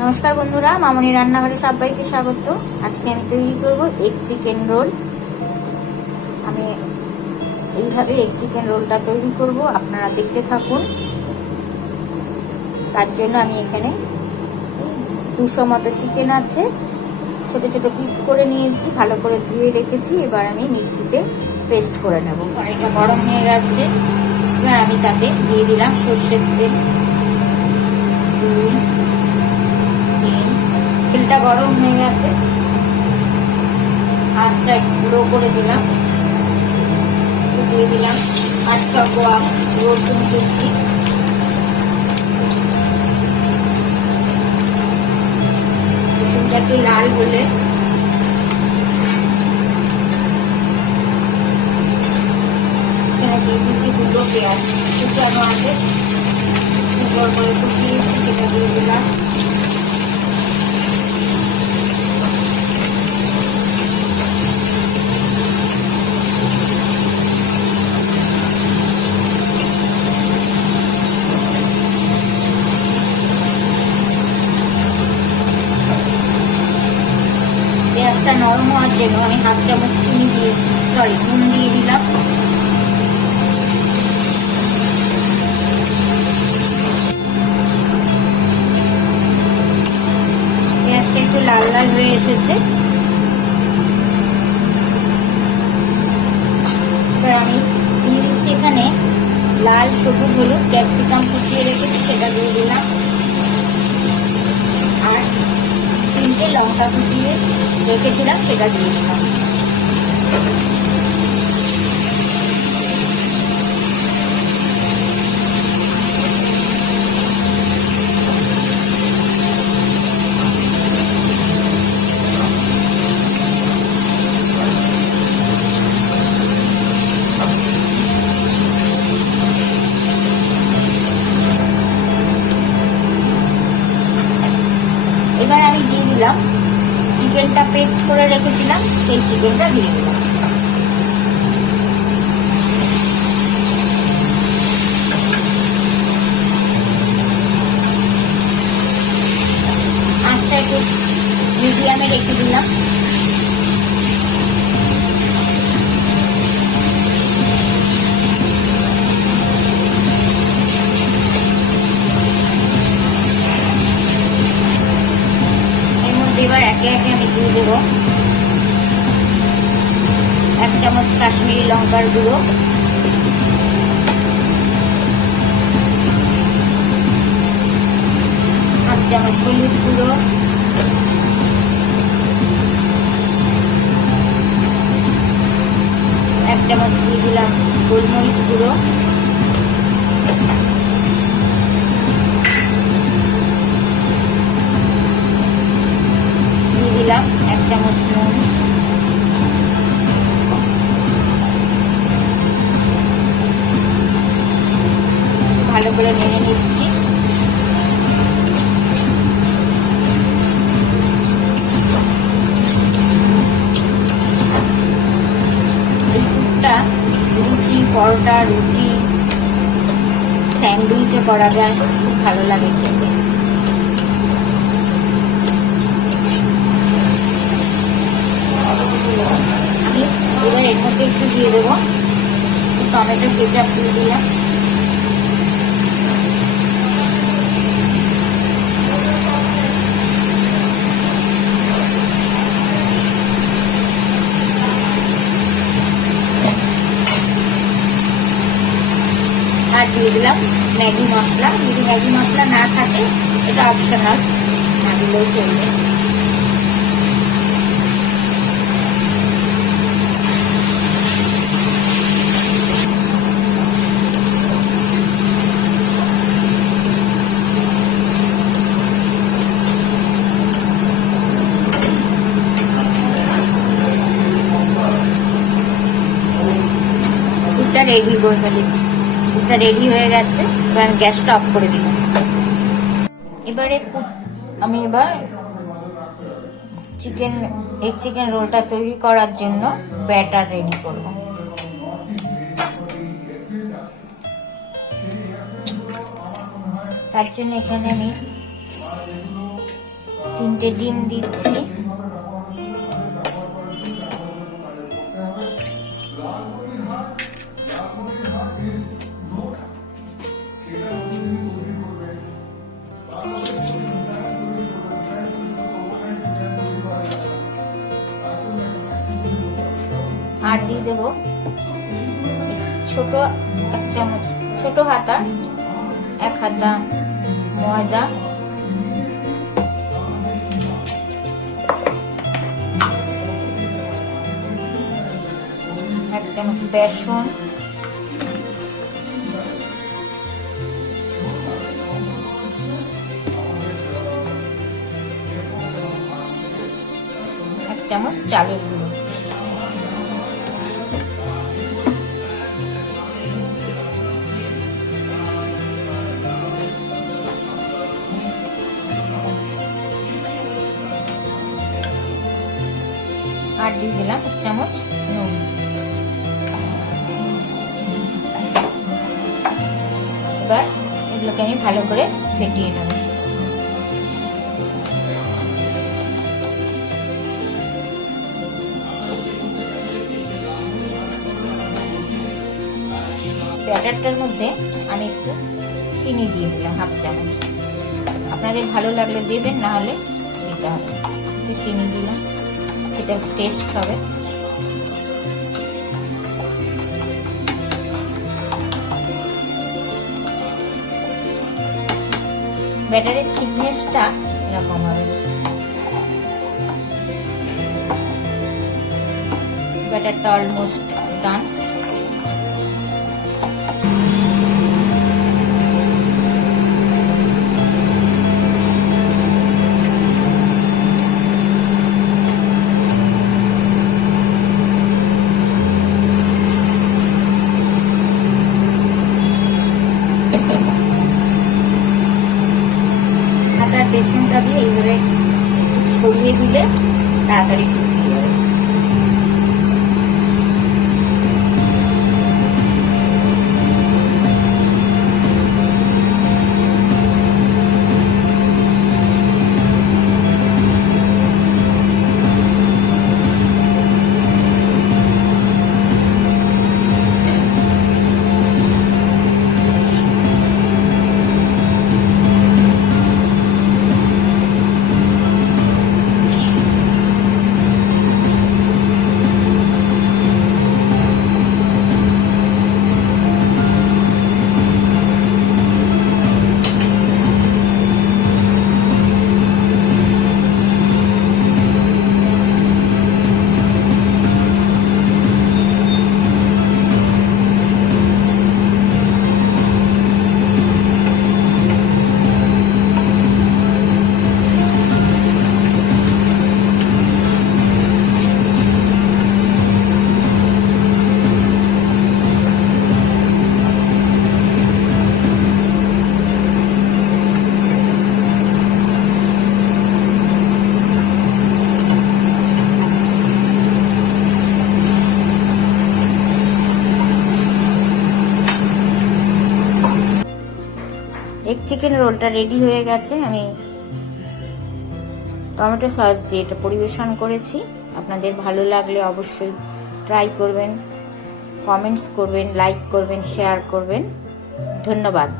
নমস্কার বন্ধুরা, মামনি রান্নাঘরে সবাইকে স্বাগত। আজকে আমি তৈরি করব এগ চিকেন রোল। আমি এইভাবে এগ চিকেন রোলটা তৈরি করব, আপনারা দেখতে থাকুন। তার জন্য আমি এখানে 200 মতো চিকেন আছে, ছোট ছোট পিস করে নিয়েছি, ভালো করে ধুয়ে রেখেছি। এবার আমি মিক্সিতে পেস্ট করে নেব। কড়াইটা গরম হয়ে গেছে, এবার আমি তাতে দিয়ে দিলাম সর্ষের তেল। তেলটা গরম হয়ে গেছে, আঁচটা একটু লো করে দিলাম। দিয়ে দিলাম 8 কোয়া রসুন কুচি, রসুনটা একটু লাল হলে এখানে দিয়ে দিচ্ছি 2 পেঁয়াজ কুচানো আছে, সুন্দর করে কুচিয়েছি, সেটা দিয়ে দিলাম। পেঁয়াজটা নরম হওয়ার জন্য আমি 1/2 চামচ নুন দিয়ে দিলাম। পেঁয়াজটা একটু লাল লাল হয়ে এসেছে, এবার আমি দিয়ে দিচ্ছি এখানে লাল, সবুজ, হলুদ ক্যাপসিকাম কুচিয়ে রেখেছি, সেটা দিয়ে দিলাম। আর 3টে লঙ্কা কুচিয়ে রেখেছিলাম, সেটা দিয়ে দিলাম। এবার আমি দিয়ে দিলাম চিকেনটা পেস্ট করে রেখেছিলাম, সেই চিকেনটা দিয়ে দিলাম। আঁচটা একটু মিডিয়ামে রেখে দিলাম। এবার একে একে আমি দিয়ে দেব 1 চামচ কাশ্মীরি লঙ্কার গুঁড়ো, 1/2 চামচ হলুদ গুঁড়ো, 1 চামচ দিয়ে দিলাম গোলমরিচ গুঁড়ো, দিলাম 1 চামচ নুন, ভালো করে নেড়ে নিচ্ছি। এই স্যুপটা লুচি, পরোটা, রুটি, স্যান্ডউইচে করা যায়, খুব ভালো লাগে খেতে। আমি এবার এর মধ্যে একটু দিয়ে দেবো টমেটো কেচাপ, দিয়ে দিলাম। আর দিয়ে দিলাম ম্যাগি মশলা। যদি ম্যাগি মশলা না থাকে এটা অপশনাল, না দিলেও চলবে। রেডি করে ফেলেছি, এটা রেডি হয়ে গেছে। এবার গ্যাসটা অফ করে দিলাম। এবারে আমি এগ চিকেন রোলটা তৈরি করার জন্য ব্যাটার রেডি করব। তার জন্য এখানে আমি 3টে ডিম দিচ্ছি। আর দিয়ে দেবো ছোট 1 চামচ, ছোট হাতা 1 হাতা ময়দা, 1 চামচ বেসন, 1 চামচ চালের গুঁড়ো। আর দিয়ে দিলাম 1 চামচ নুন। এবার এগুলোকে আমি ভালো করে ফেটিয়ে নেব। ব্যাটারটার মধ্যে আমি একটু চিনি দিয়ে দিলাম 1/2 চামচ। আপনাদের ভালো লাগলে দেবেন, না হলে দিতে হবে। একটু চিনি দিলাম, এটা টেস্ট হবে। ব্যাটারের থিকনেসটা এরকম হবে। ব্যাটারটা অলমোস্ট ডান। পেছনটা দিয়ে এইভাবে সরিয়ে দিলে তাড়াতাড়ি শুকিয়ে যাবে। এগ চিকেন রোলটা রেডি হয়ে গেছে। আমি টমেটো সস দিয়ে এটা পরিবেশন করেছি। আপনাদের ভালো লাগলে অবশ্যই ট্রাই করবেন, কমেন্টস করবেন, লাইক করবেন, শেয়ার করবেন। ধন্যবাদ।